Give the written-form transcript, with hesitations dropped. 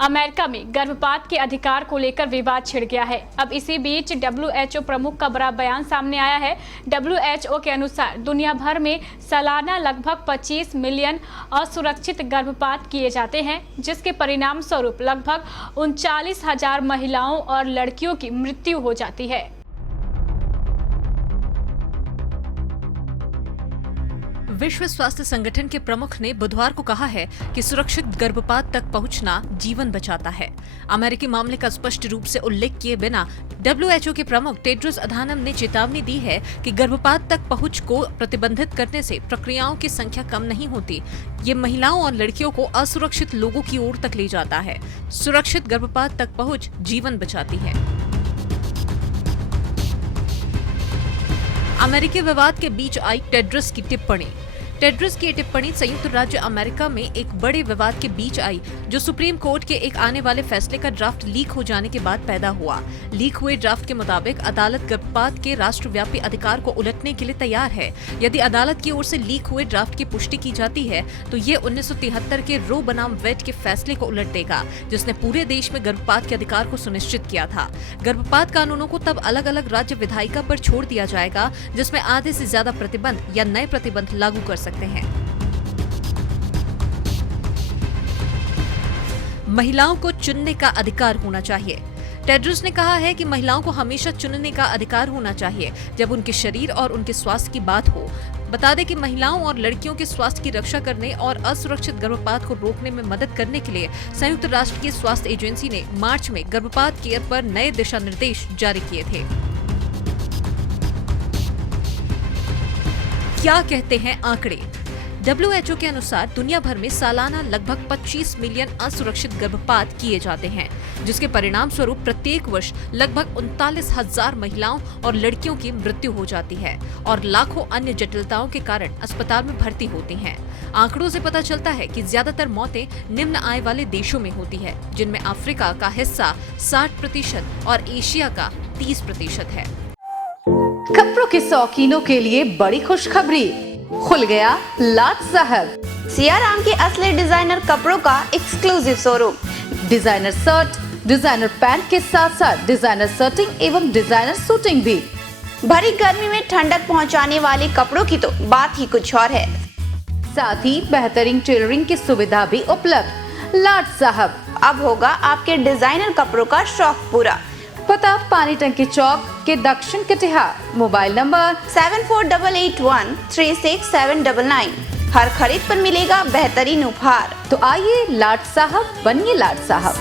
America में गर्भपात के अधिकार को लेकर विवाद छिड़ गया है। अब इसी बीच WHO प्रमुख का बड़ा बयान सामने आया है। WHO के अनुसार दुनिया भर में सालाना लगभग 25 मिलियन असुरक्षित गर्भपात किए जाते हैं, जिसके परिणाम स्वरूप लगभग 39,000 महिलाओं और लड़कियों की मृत्यु हो जाती है। विश्व स्वास्थ्य संगठन के प्रमुख ने बुधवार को कहा है कि सुरक्षित गर्भपात तक पहुंचना जीवन बचाता है। अमेरिकी मामले का स्पष्ट रूप से उल्लेख किए बिना WHO के प्रमुख टेड्रोस अधानम ने चेतावनी दी है कि गर्भपात तक पहुंच को प्रतिबंधित करने से प्रक्रियाओं की संख्या कम नहीं होती, ये महिलाओं और लड़कियों को असुरक्षित लोगों की ओर तक ले जाता है। सुरक्षित गर्भपात तक पहुंच जीवन बचाती है। अमेरिकी विवाद के बीच आई टेड्रोस की टिप्पणी। टेड्रोस की टिप्पणी संयुक्त राज्य अमेरिका में एक बड़े विवाद के बीच आई, जो सुप्रीम कोर्ट के एक आने वाले फैसले का ड्राफ्ट लीक हो जाने के बाद पैदा हुआ। लीक हुए ड्राफ्ट के मुताबिक अदालत गर्भपात के राष्ट्रव्यापी अधिकार को उलटने के लिए तैयार है। यदि अदालत की ओर से लीक हुए ड्राफ्ट की पुष्टि की जाती है तो ये 1973 के रो बनाम वेड के फैसले को उलट देगा, जिसने पूरे देश में गर्भपात के अधिकार को सुनिश्चित किया था। गर्भपात कानूनों को तब अलग अलग राज्य विधायिका पर छोड़ दिया जाएगा, जिसमें आधे से ज्यादा प्रतिबंध या नए प्रतिबंध लागू कर सकते हैं। महिलाओं को चुनने का अधिकार होना चाहिए। टेड्रोस ने कहा है कि महिलाओं को हमेशा चुनने का अधिकार होना चाहिए जब उनके शरीर और उनके स्वास्थ्य की बात हो। बता दें कि महिलाओं और लड़कियों के स्वास्थ्य की रक्षा करने और असुरक्षित गर्भपात को रोकने में मदद करने के लिए संयुक्त राष्ट्र की स्वास्थ्य एजेंसी ने मार्च में गर्भपात केयर पर नए दिशा निर्देश जारी किए थे। क्या कहते हैं आंकड़े? WHO के अनुसार दुनिया भर में सालाना लगभग 25 मिलियन असुरक्षित गर्भपात किए जाते हैं, जिसके परिणाम स्वरूप प्रत्येक वर्ष लगभग 39,000 महिलाओं और लड़कियों की मृत्यु हो जाती है और लाखों अन्य जटिलताओं के कारण अस्पताल में भर्ती होती हैं। आंकड़ों से पता चलता है कि ज्यादातर मौतें निम्न आय वाले देशों में होती है, जिनमें अफ्रीका का हिस्सा 60% और एशिया का 30% है। कपड़ों के शौकीनों के लिए बड़ी खुशखबरी, खुल गया लाट साहब सियाराम के असली डिजाइनर कपड़ों का exclusive showroom. Designer shirt, designer pant के साथ साथ डिजाइनर शर्टिंग एवं डिजाइनर सूटिंग भी। भरी गर्मी में ठंडक पहुंचाने वाले कपड़ों की तो बात ही कुछ और है। साथ ही बेहतरीन टेलरिंग की सुविधा भी उपलब्ध। लाट साहब, अब होगा आपके डिजाइनर कपड़ों का शौक पूरा। पता पानी टंकी चौक के दक्षिण कटिहार। Mobile number 7488136799। हर खरीद पर मिलेगा बेहतरीन उपहार। तो आइए लाट साहब बनिए लाट साहब।